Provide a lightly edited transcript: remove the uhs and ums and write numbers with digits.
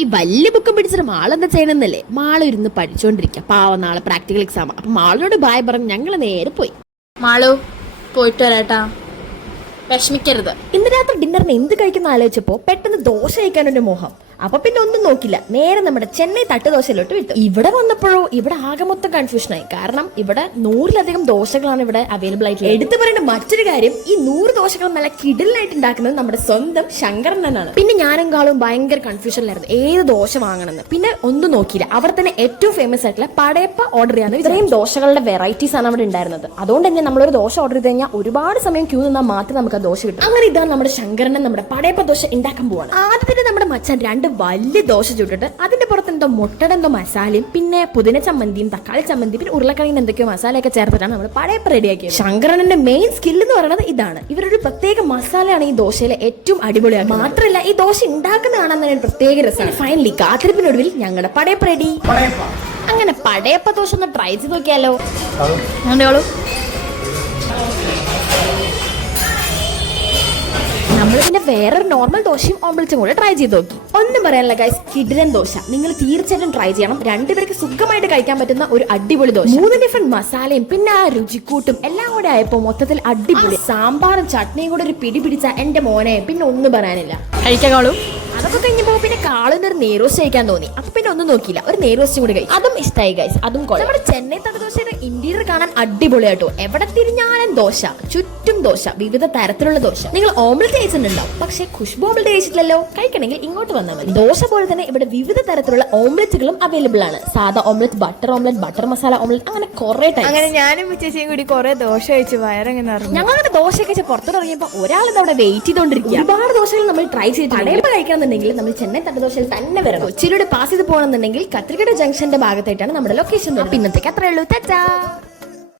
ഈ വലിയ ബുക്ക് പിടിച്ചിട്ട് മാളെന്താ ചെയ്യണമെന്നല്ലേ? മാള് ഇരുന്ന് പഠിച്ചോണ്ടിരിക്കുക. പാവം നാളെ പ്രാക്ടിക്കൽ എക്സാം. അപ്പൊ മാളിനോട് ബായ് പറഞ്ഞ് ഞങ്ങൾ നേരെ പോയി. മാളു പോയിട്ട് വരാട്ടാ, വിഷമിക്കരുത്. ഇന്ന് രാത്രി ഡിന്നറിന് എന്ത് കഴിക്കുന്ന ആലോചിച്ചപ്പോ പെട്ടെന്ന് ദോശ കഴിക്കാനൊരു മോഹം. അപ്പൊ പിന്നെ ഒന്നും നോക്കില്ല, നേരെ നമ്മുടെ ചെന്നൈ തട്ടുദോശയിലോട്ട് വിട്ടു. ഇവിടെ വന്നപ്പോഴോ ഇവിടെ ആകെ മൊത്തം കൺഫ്യൂഷനായി. കാരണം ഇവിടെ 100-ലധികം ദോശകളാണ് ഇവിടെ അവൈലബിൾ ആയിട്ട്. എടുത്തു പറയേണ്ട മറ്റൊരു കാര്യം, ഈ 100 ദോശകൾ നല്ല കിടിലായിട്ട് ഉണ്ടാക്കുന്നത് നമ്മുടെ സ്വന്തം ശങ്കരണ്ണനാണ്. പിന്നെ ഞാനും കാളും ഭയങ്കര കൺഫ്യൂഷനിലായിരുന്നു ഏത് ദോശ വാങ്ങണമെന്ന്. പിന്നെ ഒന്നും നോക്കിയില്ല, അവിടെ തന്നെ ഏറ്റവും ഫേമസ് ആയിട്ടുള്ള പടയപ്പ ഓർഡർ ചെയ്യാൻ. ഇത്രയും ദോശകളുടെ വെറൈറ്റീസ് ആണ് അവിടെ ഉണ്ടായിരുന്നത്. അതുകൊണ്ട് തന്നെ നമ്മളൊരു ദോശ ഓർഡർ ചെയ്ത് കഴിഞ്ഞാൽ ഒരുപാട് സമയം ക്യൂ നിന്നാൽ മാത്രമേ നമുക്ക് ആ ദോശ കിട്ടും. അങ്ങനെ ഇതാണ് നമ്മുടെ ശങ്കരണ്ണൻ നമ്മുടെ പടയപ്പ ദോശ ഉണ്ടാക്കാൻ പോവാണ്. ആദ്യത്തെ നമ്മുടെ മച്ചാൻ 2 വലിയ ദോശ ചുട്ടിട്ട് അതിന്റെ പുറത്ത് എന്തോ മുട്ടയുടെ എന്തോ മസാലയും പിന്നെ പുതിന ചമ്മന്തിയും തക്കാളി ചമ്മന്തി പിന്നെ ഉരുളക്കിഴങ്ങിന് എന്തൊക്കെയോ മസാലയൊക്കെ ചേർത്തിട്ടാണ് നമ്മൾ പടയപ്പ റെഡിയാക്കിയത്. ശങ്കരണ്ണന്റെ മെയിൻ സ്കിൽ എന്ന് പറയുന്നത് ഇതാണ്. ഇവരൊരു പ്രത്യേക മസാലയാണ് ഈ ദോശയിലെ ഏറ്റവും അടിപൊളിയാണ്. മാത്രമല്ല ഈ ദോശ ഉണ്ടാക്കുന്ന കാണാൻ തന്നെ പ്രത്യേക രസമാണ്. ഫൈനലി കാത്തിരിപ്പിനൊടുവിൽ ഞങ്ങളുടെ പടയപ്പ റെഡി. അങ്ങനെ പടയപ്പ ദോശ ഒന്ന് ട്രൈ ചെയ്ത് നോക്കിയാലോ? നമ്മൾ പിന്നെ വേറൊരു നോർമൽ ദോശയും ഓംലെറ്റും കൂടെ ട്രൈ ചെയ്ത് നോക്കി. ഒന്നും പറയാനില്ല ഗൈസ്, കിടിലൻ ദോശ. നിങ്ങൾ തീർച്ചയായിട്ടും ട്രൈ ചെയ്യണം. 2 പേർക്ക് സുഖമായിട്ട് കഴിക്കാൻ പറ്റുന്ന ഒരു അടിപൊളി ദോശ. 3 ഡിഫറെന്റ് മസാലയും പിന്നെ ആ രുചിക്കൂട്ടും എല്ലാം കൂടെ ആയപ്പോ മൊത്തത്തിൽ അടിപൊളി. സാമ്പാറും ചട്നിയും കൂടെ ഒരു പിടി പിടിച്ച എന്റെ മോനെ പിന്നെ ഒന്നും പറയാനില്ല. കഴിക്കാളൂ. അതൊക്കെ കഴിഞ്ഞപ്പോ പിന്നെ കാളിന് ഒരു നെയ്റോസ്റ്റ് കഴിക്കാൻ തോന്നി. അപ്പൊ പിന്നെ ഒന്നും നോക്കിയില്ല, ഒരു നെയ്റോസ്റ്റും കൂടി കഴിച്ചു. അതും ഇഷ്ടമായി ഗൈസ്, അതും കൊള്ളാം. നമ്മുടെ ചെന്നൈ തട്ടുദോശയുടെ ഇന്റീരിയർ കാണാൻ അടിപൊളിയാട്ടോ. എവിടെ തിരിഞ്ഞാലും ദോശ, ചുറ്റും ദോശ, വിവിധ തരത്തിലുള്ള ദോശ. നിങ്ങൾ ഓംലെറ്റ് കഴിച്ചിട്ടുണ്ടാവും, പക്ഷേ ഖുഷ്ബു ഓംലെറ്റ് കഴിച്ചിട്ടില്ലല്ലോ. കഴിക്കണമെങ്കിൽ ഇങ്ങോട്ട് വന്നാൽ മതി. ദോശ പോലെ തന്നെ ഇവിടെ വിവിധ തരത്തിലുള്ള ഓംലെറ്റുകളും അവൈലബിൾ ആണ്. സാധാ omelette, butter omelette, butter masala omelette, അങ്ങനെ കുറെ ടൈപ്പ്. അങ്ങനെ ഞാനും ചേച്ചിയും കൂടി കുറെ ദോശ കഴിച്ച് വയറങ്ങനെ അറിഞ്ഞു. ഞങ്ങളുടെ ദോശ കഴിച്ച് പുറത്തോട്ടിറങ്ങിയപ്പോ ഒരാളെന്താ അവിടെ വെയിറ്റ് ചെയ്തോണ്ടിരിക്കുക. ഒരുപാട് ദോശകൾ നമ്മൾ ട്രൈ ചെയ്ത് പടയപ്പ കഴിക്കണമെന്നുണ്ടെങ്കിൽ നമ്മൾ ചെന്നൈ തട്ടുദോശയിൽ തന്നെ വരണം. കൊച്ചിയിലൂടെ പാസ് ചെയ്ത് പോകണമെന്നുണ്ടെങ്കിൽ കത്രിക്കട ജംഗ്ഷന്റെ ഭാഗത്തായിട്ടാണ് നമ്മുടെ ലൊക്കേഷൻ. പിന്നത്തേക്ക് അത്രേ ഉള്ളൂ.